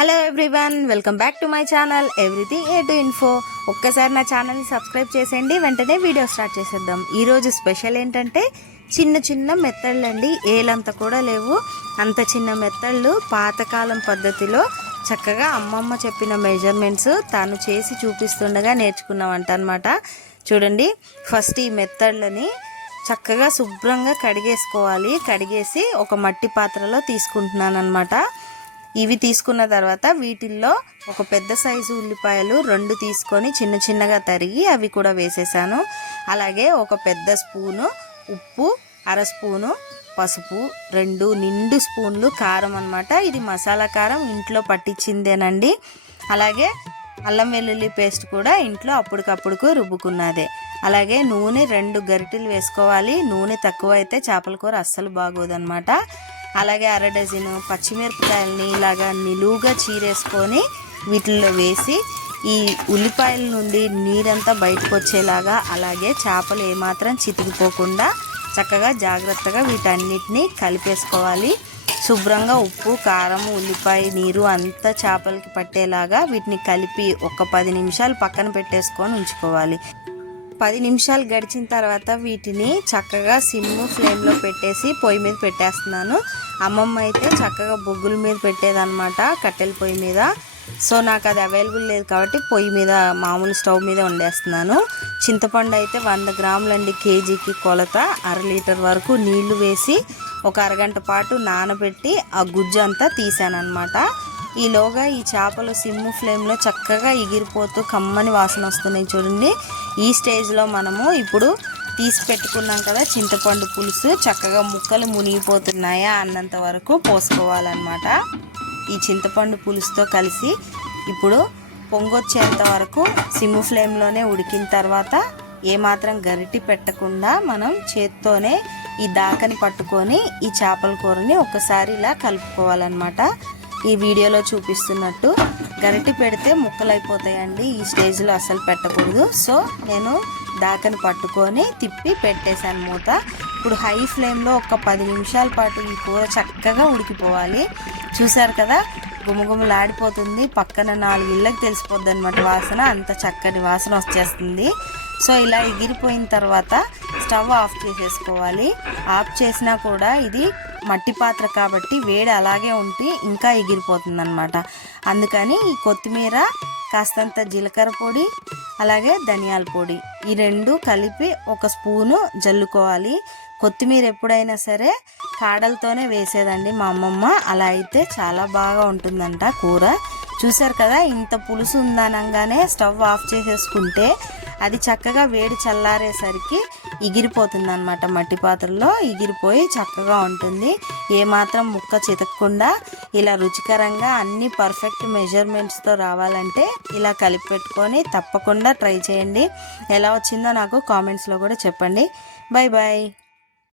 Hello everyone, welcome back to my channel everything A to info. ఒక్కసారి నా ఛానల్ని subscribe చేసేయండి. వెంటనే వీడియో స్టార్ట్ చేసేద్దాం. ఈరోజు స్పెషల్ ఏంటంటే చిన్న చిన్న మెత్తళ్ళు అండి. ఏలంతా కూడా లేవు, అంత చిన్న మెత్తళ్ళు. పాతకాలం పద్ధతిలో చక్కగా అమ్మమ్మ చెప్పిన మెజర్మెంట్స్ తాను చేసి చూపిస్తుండగా నేర్చుకున్నామంట అనమాట. చూడండి, ఫస్ట్ ఈ మెత్తళ్ళని చక్కగా శుభ్రంగా కడిగేసుకోవాలి. కడిగేసి ఒక మట్టి పాత్రలో తీసుకుంటున్నాను అనమాట. ఇవి తీసుకున్న తర్వాత వీటిల్లో ఒక పెద్ద సైజు ఉల్లిపాయలు 2 తీసుకొని చిన్న చిన్నగా తరిగి అవి కూడా వేసేసాను. అలాగే ఒక పెద్ద స్పూను ఉప్పు, 1/2 స్పూను పసుపు, 2 నిండు స్పూన్లు కారం అన్నమాట. ఇది మసాలా కారం, ఇంట్లో పట్టించిందేనండి. అలాగే అల్లం వెల్లుల్లి పేస్ట్ కూడా ఇంట్లో అప్పటికప్పుడుకు రుబ్బుకున్నదే. అలాగే నూనె 2 గరిటెలు వేసుకోవాలి. నూనె తక్కువ అయితే చేపల కూర అస్సలు బాగోదన్నమాట. అలాగే 1/2 డజను పచ్చిమిరపకాయలని ఇలాగా నిలువుగా చీరేసుకొని వీటిల్లో వేసి ఈ ఉల్లిపాయల నుండి నీరంతా బయటకు వచ్చేలాగా, అలాగే చేపలు ఏమాత్రం చితికిపోకుండా చక్కగా జాగ్రత్తగా వీటన్నిటిని కలిపేసుకోవాలి. శుభ్రంగా ఉప్పు, కారం, ఉల్లిపాయ, నీరు అంతా చేపలకి పట్టేలాగా వీటిని కలిపి ఒక 10 నిమిషాలు పక్కన పెట్టేసుకొని ఉంచుకోవాలి. 10 నిమిషాలు గడిచిన తర్వాత వీటిని చక్కగా సిమ్ ఫ్లేమ్లో పెట్టేసి పొయ్యి మీద పెట్టేస్తున్నాను. అమ్మమ్మ అయితే చక్కగా బొగ్గుల మీద పెట్టేదన్నమాట, కట్టెల పొయ్యి మీద. సో నాకు అది అవైలబుల్ లేదు కాబట్టి పొయ్యి మీద మామూలు స్టవ్ మీద వండేస్తున్నాను. చింతపండు అయితే 100 గ్రాములండి, కేజీకి కొలత. 1/2 లీటర్ వరకు నీళ్లు వేసి ఒక అరగంట పాటు నానబెట్టి ఆ గుజ్జు అంతా తీసానమాట. ఈలోగా ఈ చేపలు సిమ్ ఫ్లేమ్లో చక్కగా ఎగిరిపోతూ కమ్మని వాసన వస్తున్నాయి చూడండి. ఈ స్టేజ్లో మనము ఇప్పుడు తీసి పెట్టుకున్నాం కదా చింతపండు పులుసు, చక్కగా ముక్కలు మునిగిపోతున్నాయా అన్నంత వరకు పోసుకోవాలన్నమాట. ఈ చింతపండు పులుసుతో కలిసి ఇప్పుడు పొంగొచ్చేంత వరకు సిమ్ ఫ్లేమ్లోనే ఉడికిన తర్వాత ఏమాత్రం గరిటి పెట్టకుండా మనం చేత్తోనే ఈ దాకని పట్టుకొని ఈ చేపల కూరని ఒకసారి ఇలా కలుపుకోవాలన్నమాట. ఈ వీడియోలో చూపిస్తున్నట్టు గరిటె పెడితే ముక్కలు అయిపోతాయండి. ఈ స్టేజ్లో అసలు పెట్టకూడదు. సో నేను దాకని పట్టుకొని తిప్పి పెట్టేశాను మూత. ఇప్పుడు హై ఫ్లేమ్లో ఒక 10 నిమిషాల పాటు ఈ కూర చక్కగా ఉడికిపోవాలి. చూసారు కదా, గుమగుమలాడిపోతుంది. పక్కన 4 ఇళ్ళకి తెలిసిపోద్ది అనమాట వాసన, అంత చక్కని వాసన వచ్చేస్తుంది. సో ఇలా ఎగిరిపోయిన తర్వాత స్టవ్ ఆఫ్ చేసేసుకోవాలి. ఆఫ్ చేసినా కూడా ఇది మట్టి పాత్ర కాబట్టి వేడి అలాగే ఉండి ఇంకా ఎగిరిపోతుంది అనమాట. అందుకని ఈ కొత్తిమీర, కాస్తంత జీలకర్ర పొడి, అలాగే ధనియాల పొడి ఈ 2 కలిపి 1 స్పూను జల్లుకోవాలి. కొత్తిమీర ఎప్పుడైనా సరే కాడలతోనే వేసేదండి మా అమ్మమ్మ. అలా అయితే చాలా బాగా ఉంటుందంట కూర. చూసారు కదా, ఇంత పులుసు ఉందనగానే స్టవ్ ఆఫ్ చేసేసుకుంటే అది చక్కగా వేడి చల్లారేసరికి ఎగిరిపోతుంది అనమాట. మట్టి పాత్రలో ఎగిరిపోయి చక్కగా ఉంటుంది. ఏమాత్రం ముక్క చితకకుండా ఇలా రుచికరంగా అన్ని పర్ఫెక్ట్ మెజర్మెంట్స్తో రావాలంటే ఇలా కలిపి పెట్టుకొని తప్పకుండా ట్రై చేయండి. ఎలా వచ్చిందో నాకు కామెంట్స్లో కూడా చెప్పండి. Bye bye.